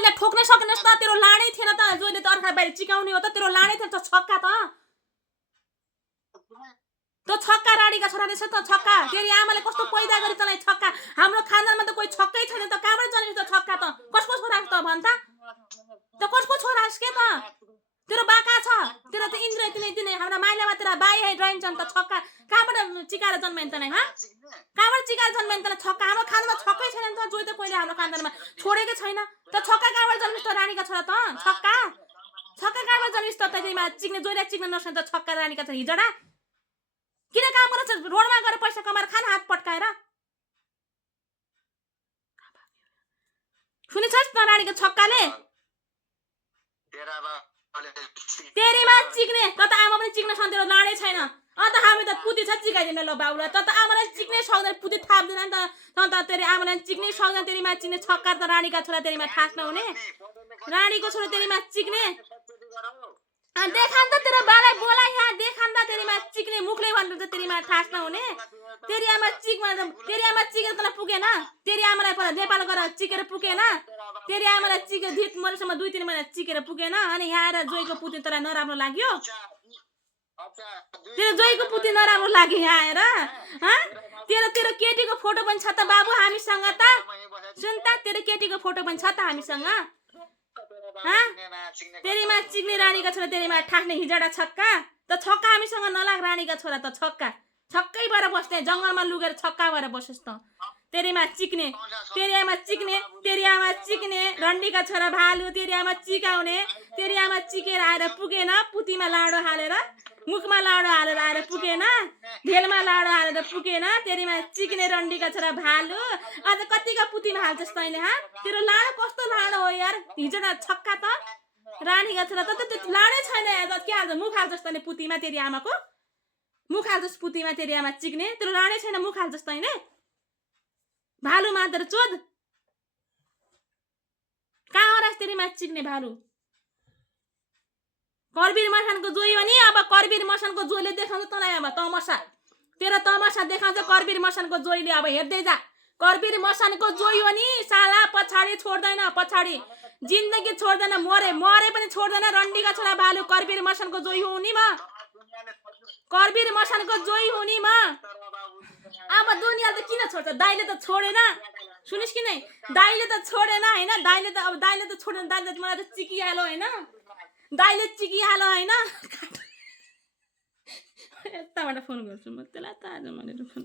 जोइले ठोक्न सक्नेस् त तेरो लाडै थिएन त जोइले त अर्का बाहिर चिकाउने हो त तेरो लाडै थिएन त छक्का त तो छक्का रानीका छोरा रहेछ त छक्का तेरी आमाले कस्तो पैदा गरी तँलाई छक्का हाम्रो खानदानमा त कोही छक्कै छैन त कहाँबाट जन्मिन्छ त छक्का त कसको छोरा त भन्छ त कसको छोरा के त तेरो बा कहाँ छ तेरो त इन्द्र तिनै हाम्रो माइलामा तेरा बाई है रहन्छन् त छक्का कहाँबाट चिकाएर जन्माइन तँलाई हा कहाँबाट चिकाएर जन्माइन तँलाई छक्का हाम्रो खानदानमा छक्कै छैन त जोइ त कोहीले हाम्रो खानदानमा छोडेकै छैन त छक्का कहाँबाट जन्मिन्छ त रानीका छोरा त छक्का छक्का कहाँबाट जन्मिन्छ त तेरीमा चिक्ने जोइले चिक्न नसक्छ त छक्का रानीका छोरा हिजडा किन काम गर्छ रोडमा गएर पैसा कमाएर खान हात पट्काएर सुनेछस् त रानीको छक्काले तेरीमा चिक्ने त आमा पनि चिक्न सक्दैन लाडै छैन अन्त हामी त पुती छ चिकाइदिन ल बाउला त आमालाई चिक्नै सक्दैन पुती थाप्दैन त तेरी आमालाई चिक्नै सक्दैन तेरीमा चिक्ने छक्का त रानीका छोरा तेरीमा ठास नहुने रानीको छोरा तेरीमा चिक्ने देखान त तेरो बालाई बोला यहाँ देखान त तेरीमा चिक्ने मुखले भन्नु त तेरीमा ठास नहुने तेरी आमा चिकेर तँलाई पुगेन तेरी आमालाई पर नेपाल गएर चिकेर पुगेन तेरी आमालाई चिकेर धित मरेसम्म 2-3 महिना चिकेर पुगेन अनि यहाँ आएर जोइको पुती तँलाई नराम्रो लाग्यो तेरो जोइको पुती नराम्रो लाग्यो यहाँ आएर तेरो केटीको फोटो पनि छ त बाबु हामीसँग त सुन त तेरो केटीको फोटो पनि छ त हामीसँग तेरीमा चिक्ने रानीका छोरा तेरीमा ठाक्ने हिजडा छक्का त छक्का हामीसँग नलाग रानीका छोरा त छक्का छक्कै भएर बस्ने जङ्गलमा लुगेर छक्का भएर बसोस् त तेरीमा चिक्ने तेरी आमा चिक्ने रन्डीका छोरा भालु तेरी आमा चिकाउने तेरी आमा चिकेर आएर पुगेन पुतीमा लाडो हालेर मुखमा लाडो हालेर आएर पुगेन ढेलमा लाडो हालेर पुगेन तेरीमा चिक्ने रन्डीका छोरा भालु अझ कतिका पुतीमा हाल्छस् तैँले तेरो लाडो कस्तो लाडो हो यार हिजोडा छक्का त रानीका छोरा त त्यो लाडै छैन यार के हाल्छ मुख हाल्छस् तैँले पुतीमा तेरी आमाको मुख हाल्छस् पुतीमा तेरी आमा चिक्ने तेरो लाडै छैन मुख हाल्छस् तैँले भालु मात्र चोद कहाँ हरास तेरीमा चिक्ने भालु करबीर मसानको जोइ हो नि अब करबीर मसानको जोइले देखाउँछ तँलाई अब तमासा तेरो तमासा देखाउँछ करबीर मसानको जोइले अब हेर्दै जा करबीर मसानको जोइ हो नि साला पछाडी छोड्दैन पछाडी जिन्दगी छोड्दैन मरे पनि छोड्दैन रन्डीका छोरा भालु करबीर मसानको जोइ हो नि म करबीर मसानको जोइ हो नि म अब दुनिया त किन छोड्छ दाइले त छोडेन सुनिस् कि नै दाइले त छोडेन हैन दाइले त छोडेन दाइले मलाई त चिकिहाल्यो हैन दाइले चिकिहाल्यो हैन यताबाट फोन गर्छु म त्यसलाई त आज मैले फोन